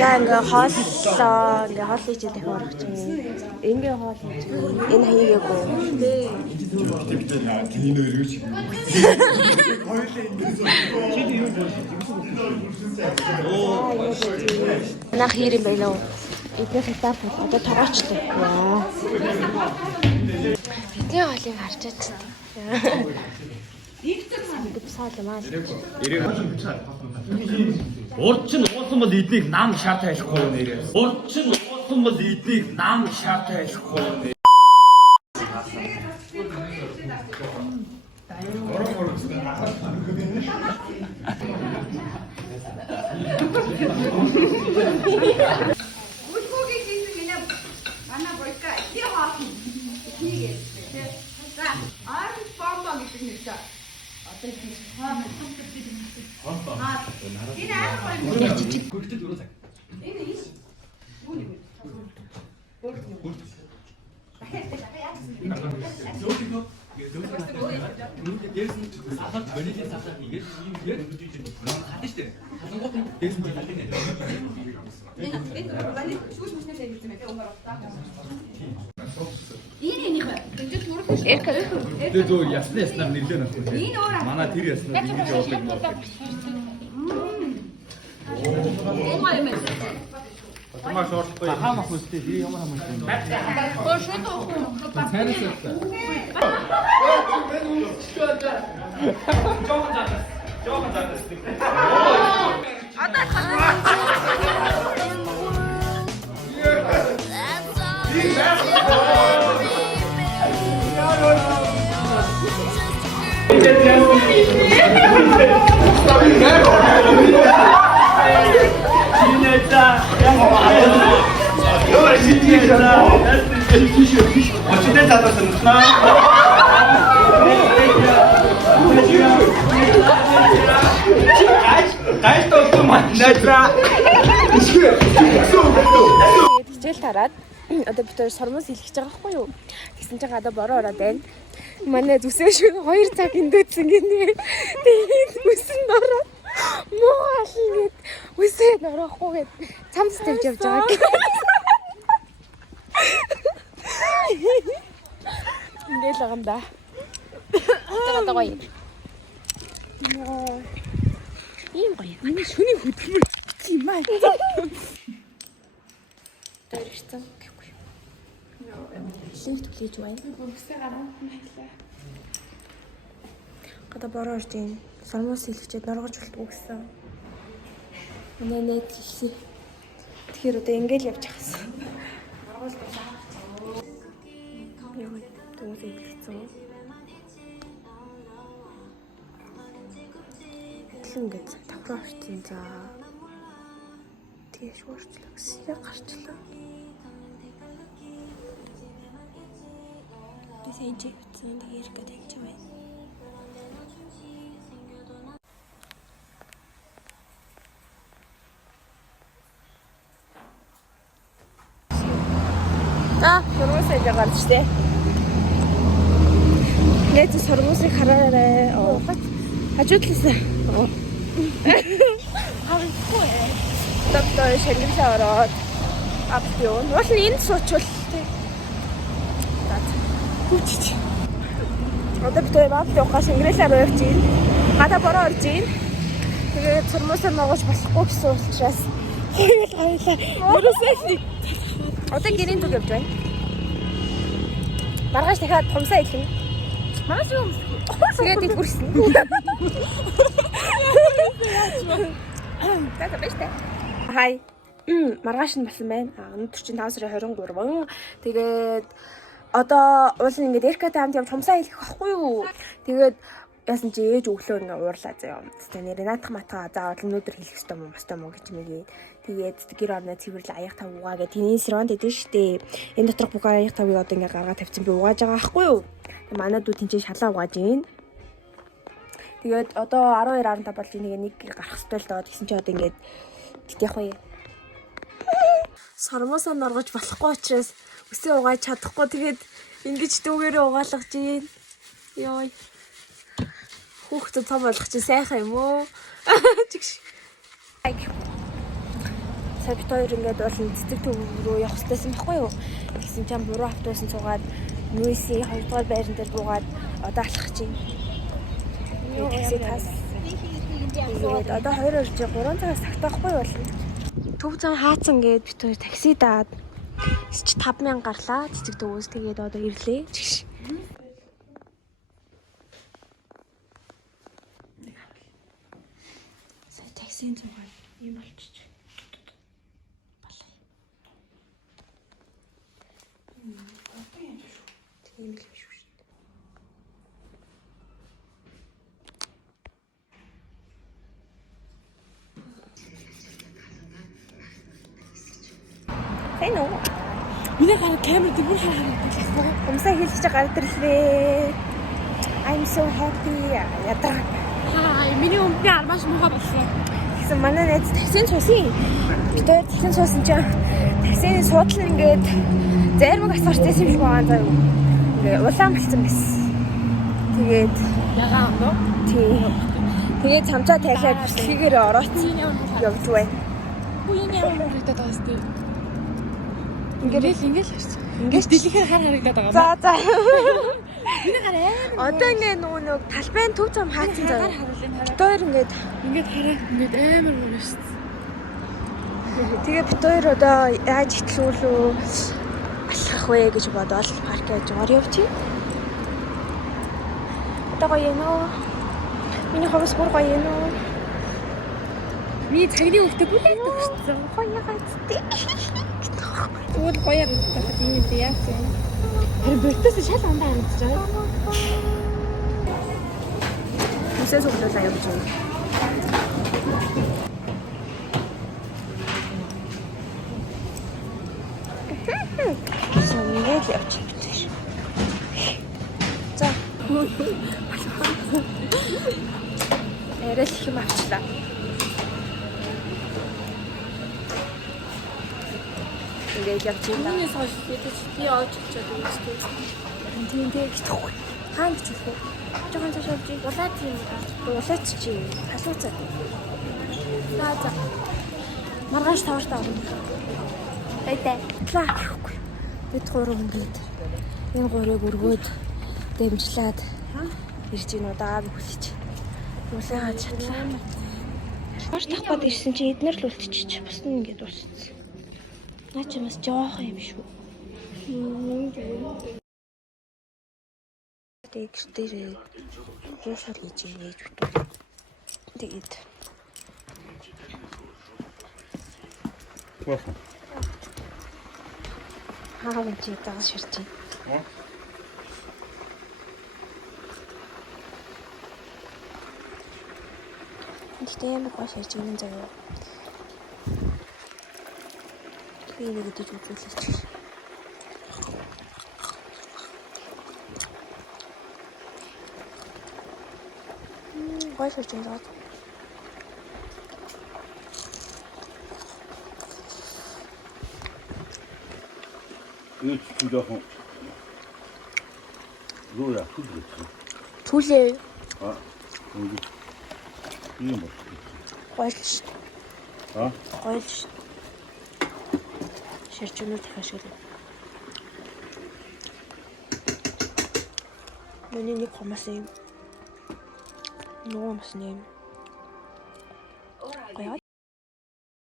За ингээ хооллоо. Ингээ хоол хийж идэх орох чинь. Ингээ хоол хийж. Энэ хаяагүй. Тэний нэр гэж. Нах хэр юм байна уу? Эдгээр хятад одоо тогоочтой. Яа. Эдгээр хоолыг харчаад. Игдэг саалмаа. Урд чинь уусан бол эднийг нам шат айлахгүй нэрээ. Урд чинь уусан бол эднийг нам шат айлахгүй. Тэгвэл ясны яснаар нэрлээ нөхгүй. Манай тэр яснаар ингэж явуулдаг байна. Тамаа шортлоо. Хаамах үстэй би ямар хамаач юм. Цайнаас явлаа. Жохон задаас. Хичээл тараад одоо бид хоёр сормоос хэлчихэж байгаа байхгүй юу? Тэгсэн чинь гадаа бороо ороод байна. Манай зүсээ шүү 2 цаг эндөөцсөн гинэ. Тэгээд үсэн ороо. Муу алан гээд үсээ ороохгүй гээд цамц тавьж явж байгаа. Ингээл байгаа юм да. Одоо гоё. Ийм гоё. Миний шүний хөдөлмөр юм аа. Тэрсэн гэхгүй. Линк түлээж байна. Бүгсээ гараа хэлээ. Гадаа бороо орж ийн. Сормоос хэлчихээд норгож болтгоо гэсэн. Нэнэт хэлсэн. Тэгэхээр одоо ингээл явж хасан. Норгож болоо. Яа, төгөөс хэлсэн. Ингээд тавраа орсон за. Тэгээ шуурчлаа гэсэн яг гарчлаа. Тэсээ чигтсэн тэгээ ирэх гэж байна. Сормосыг гарч штэ. Нэт сормосыг хараарай. Хажуудлаасаа. Хавьгүй. Доктор шангилаа ороод апдио. Уул нь энд суучвал тий. Хүчиж. Одоо бид апдио гаш шангилаар өрж ийн. Гадаа бороо орж ийн. Тэгээд сормосоо ногоож болохгүй гэсэн учраас хоёулаа. Ерөөсөө одоо гэрийн зүг явж байна. Маргааш дахиад томсаа хэлнэ. Маш юм. Тэгээд их хүрсэн. Тата бэстэ. Хай. Маргааш нь болсон байна. Өнөөдөр чинь 5 сарын 23. Тэгээд одоо уулын ингээд эркатай хамт явж томсаа хэлэх байхгүй юу? Тэгээд яасан чи ээж өглөө ингээ уурлаа заяа. Тэ нэр наатах матгаа заавал өнөөдөр хэлэх ёстой юм бастай мó гэж мэгээ. Тэгээд гэр орны цэвэрлээ аяг тав угаагээ тэний сронд идэв штэ. Энэ доторх бүх аяг тавыг одоо ингээ гаргаад тавьсан би угааж байгаа байхгүй юу? Манай дүү тэнцээ шалаа угааж ийн. Тэгээд одоо 12:15 болж нэг гарах ёстой л доо гэсэн чи одоо ингээд яг уу. Сормосоо норгож болохгүй учраас үсээ угааж чадахгүй тэгээд ингэж дүүгээрээ угаалгаж ийн. Йой. Хүүхдээ том болгох чинь сайхан юм уу? Чигш. Сая бит хоёр ингээд бол цэцэг төв рүү явах хэрэгтэйсэн байхгүй юу? Тэгсэн чинь буруу автобусын цугаад Нүүсийн 2 дугаар байран дээр буугаад одоо алхах чинь. Такси тас. Тэгээд одоо 2 орж 3 цагаас тагтаахгүй болно. Төв зам хаацсан гээд бит хоёр такси даад 5,000 гарлаа цэцэг төвөөс. Тэгээд одоо ирлээ. Сая таксиний цугаад юм болчих. Тийм л биш үү. Хэн үү? Миний хараа камер дээр бүр харагдаж. Умсаа хэлж гард ирлээ. I'm so happy. Ядраа. Хаа, миний өмнө армаш муухай болсон. Гэсэн манай найз таксинд суусан. Бид хоёр таксинд суусан чинь таксиний суудлын ингээд зармаг асгарч байсан юм шиг байгаа заа юу. Ингээ улаан болцсон байсан. Тэгээд Ягаа нөө? тийм. Тэгээд цамцаа тайлаад бичлэгээр орооц явж байна. Үеийн ямар харагдаад байгаа сте. Ингээл харсан. Ингээд дэлгэхээр харагдаад байгаа. За за. Миний хараа амар. Одоо ингээ нөгөө талбайн төв зам хаацсан заа. Битээр ингээд хараа ингээд амар мөн шүү дээ. тэгээ битээр одоо яаж итлүүлүү алхах вэ гэж бодоод паркет жоор явчих. Одоо гоё юм уу? Миний хавс бүр гоё юм уу? Миний цагны үлдээ бүлээдэг шүү дээ. Гоё гацтэй. Тэгвэл гоё юм тахад юм дээ яасан. Тэр бертээс шал андаа харагдаж байгаа. Үсээс өглөө явж байна. Ингээд явчих гэж. За. Ярил их юм авчлаа. Ингээд явж байна. Миний сошиал би олж очиод үзтээ. Тийм гэхгүй. Хаана бичих вэ? Жохон цааш явж байна. Улаад тийм Улаач чи халууцаа. За. Маргааш тавартаа авах. Хайтай. Лаа гэхгүй. Бид гурав ингээд энэ гурыг өргөөд дэмжлээд ирж гин удаа бүлэж. Улаагаад чатлаа. Маш тахпад ирсэн чи эднэр л үлдчихэж. Бус нь ингээд дууссан. Наа чи бас жоох юм шүү. Тэгээд гэртээ юушаар хийж ээж битүү. Тэгээд Классно. хаав чи таас ширч. Тэгтээ ямар гоё ширч юм заяа. Би нэг идэж үзүүлээч. Гоё ширч юм заа. 이거 진짜 로야 그렇지. Түлээ. 아, 여기 이게 뭐? Гоё л ш. 아, Гоё л ш. Ширчнүүд их ашиглав. Миний нэг хомос юм. Нөгөө мас нэм.